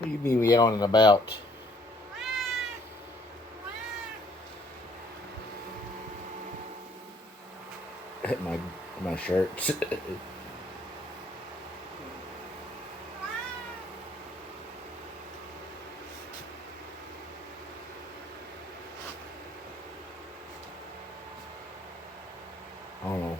What you be yelling about? my shirt. I don't know.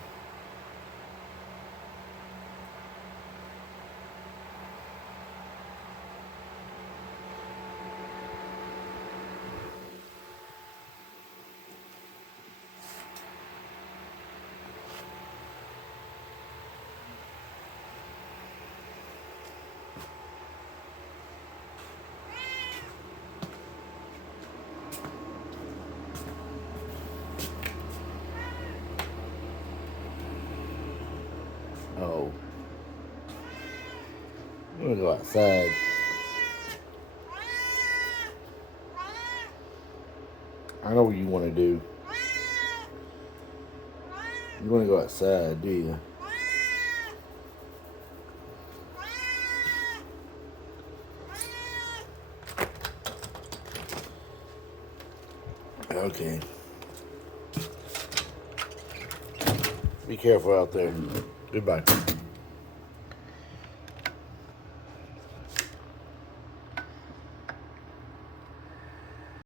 Oh, I'm gonna go outside. I know what you want to do. You want to go outside, do you? Okay. Be careful out there. Goodbye.